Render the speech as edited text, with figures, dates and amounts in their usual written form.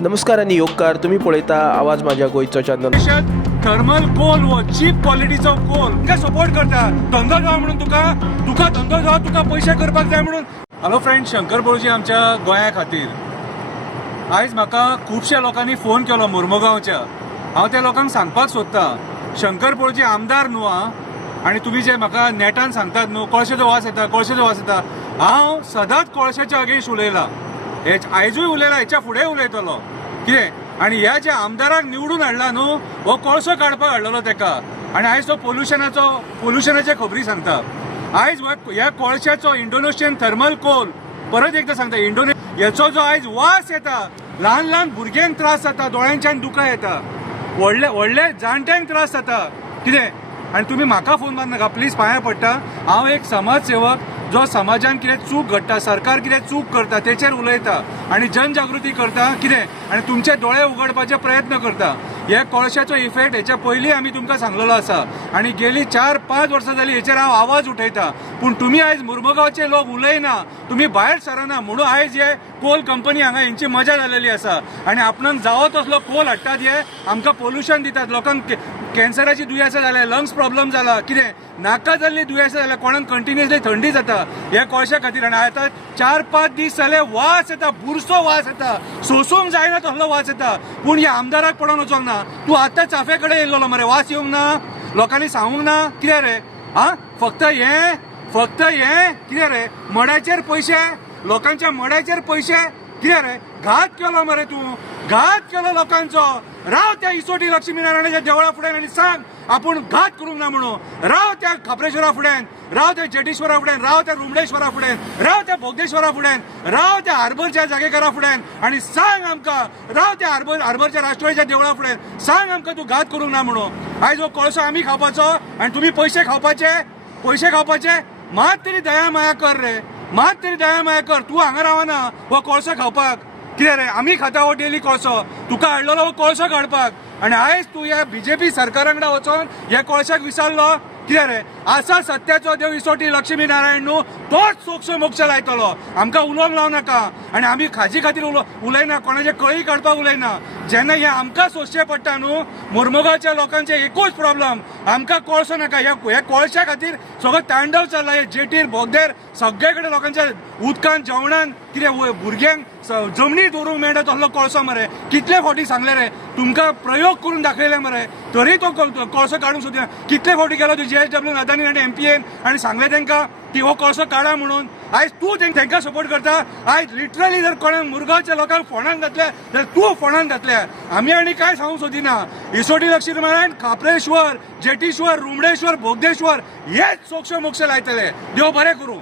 नमस्कार आणि योगकार तुम्ही पळयता आवाज माझ्या गोयचो चॅनल. थर्मल कोल व चीप क्वालिटीचो कोल तुका सपोर्ट करता. धंदो जावं म्हणून तुका धंदो जावं, तुका पैसे करपाक जाय म्हणून. हॅलो फ्रेंड, शंकर पळजी आमच्या गोंया खातीर आयज म्हाका खुबश्या लोकांनी फोन केलो मुर्मुगांवच्या. हांव त्या लोकांक सांगपाक सोदता, शंकर पळजी आमदार न्हू आं, आनी तुमी जे म्हाका नेटान सांगतात न्हू कोळशाचो वास येता कोळशाचो वास येता, हांव सदांच कोळशाच्या अगेन्स्ट उलयलां. आयजूय उलयलां, हेच्या फुडें उलयतलो. कितें आनी ह्या ज्या आमदाराक निवडून हाडला न्हू हो कोळसो काडपाक हाडलेलो तेका, आनी आयज तो पोल्युशनाचे खबरी सांगता. आयज ह्या कोळशाचो इंडोनेशियन थर्मल कोल परत एकदा सांगता, हेचो जो आयज वास येता, ल्हान ल्हान भुरग्यांक त्रास जाता, दोळ्यांच्यान दुकां येता, व्हडले जाणट्यांक त्रास जाता. कितें आनी तुमी म्हाका फोन मारनाका प्लीज, पांयां पडटा. हांव एक समाजसेवक जो समाजान कितें चूक घडटा, सरकार कितें चूक करता तेचेर उलयता आनी जनजागृती करता. कितें आनी तुमचे दोळे उगडपाचे प्रयत्न करता. हे कोळशाचो इफेक्ट हेच्या पयलीं आमी तुमकां सांगलेलो आसा आनी गेली 4-5 वर्सां जालीं हेचेर हांव आवाज उठयता. पूण तुमी आयज मुर्मुगांवचे लोक उलयना, तुमी भायर सरना, म्हणून आयज हे कोल कंपनी हांगा हेंची मजा जालेली आसा. आनी आपणाक जावो तसलो कोल हाडटात, हे आमकां पोल्युशन दितात. लोकांक कॅन्सराची दुयेंसां जाल्या, लंग्स प्रॉब्लम जाला, कितें नाका जाल्ली दुयेंसां जाल्या, कोणाक कंटिन्युअसली थंडी जाता ह्या कोळशा खातीर. आनी आतां 4-5 दीस जाले वास येता, बुरसो वास येता, सोसूंक जायना तसलो वास येता. पूण ह्या आमदाराक पडोन वचोंक ना. तूं आतां चाफे कडेन येयल्लो मरे, वास येवंक ना, लोकांनी सांगूंक ना. कितें रे हा, फक्त हे कितें रे, मड्याचेर पयशे, लोकांच्या मड्याचेर पयशे. कितें रे, घात केलो मरे तूं, घात केलो लोकांचो. राव त्या इसोटी लक्ष्मीनारायणाच्या देवळा फुड्यान आनी सांग आपूण घात करूंक ना म्हणून. राव त्या खापरेश्वरा फुड्यान, राव त्या जेटेश्वरा फुड्यान, राव त्या रुमडेश्वरा फुड्यान, राव त्या बोगदेश्वरा फुड्यान, राव त्या हार्बरच्या जागेकारा फुड्यान आनी सांग आमकां, राव त्या हार्बरच्या राष्ट्रवादीच्या देवळा फुड्यान सांग आमकां तूं घात करूंक ना म्हणून. आयज हो कोळसो आमी खावपाचो आनी तुमी पयशे खावपाचे. मात तरी दया माया कर रे, मात तरी दया माया कर. तूं हांगा रावना हो कोळसो खावपाक. कितें रे, आमी खाता हो डेली कोळसो, तुका हाडलेलो हो कोळसो काडपाक. आनी आयज तूं ह्या बीजेपी सरकारा कडेन वचोन ह्या कोळशाक विचारलो. कितें रे, आसा सत्याचो देव इसोटी लक्ष्मीनारायण न्हू, तोच सोक्षो मोक्ष लायतलो. आमकां उलोवंक लाव नाका. आनी आमी खाजी खातीर उलयना, कोणाचे कळी काडपाक उलयना. जेन्ना हे आमकां सोंसचें पडटा न्हू, मुर्मुगांवच्या लोकांचे एकूच प्रॉब्लम, आमकां कोळसो नाका. ह्या कोळशा खातीर सगळो तांडव चल्ला. हे जेटीर बोगदेर सगळे कडेन लोकांच्या उदकान जेवणान कितें भुरग्यांक जमनीर दवरूंक मेळटा तसलो कोळसो मरे. कितले फावटी सांगले रे, तुमकां प्रयोग करून दाखयले मरे, तरी तो कोळसो काडूंक सोदना. कितले फावटी गेलो तूं JSW अदानी आनी MPN आनी सांगले तांकां की हो कोळसो काडा म्हणून. आयज तूं तांकां सपोर्ट करता. आयज लिटरली जर कोणाक मुरगांवच्या लोकांक फोंडान घातले जाल्यार तूं फोंडान घातल्या. आमी आनी कांय सांगूंक सोदिना. इसोटी लक्ष्मीनारायण, खापरेश्वर, जेटेश्वर, रुमडेश्वर, बोगदेश्वर हेच सोक्ष मोक्ष लायतले. देव बरें करूं.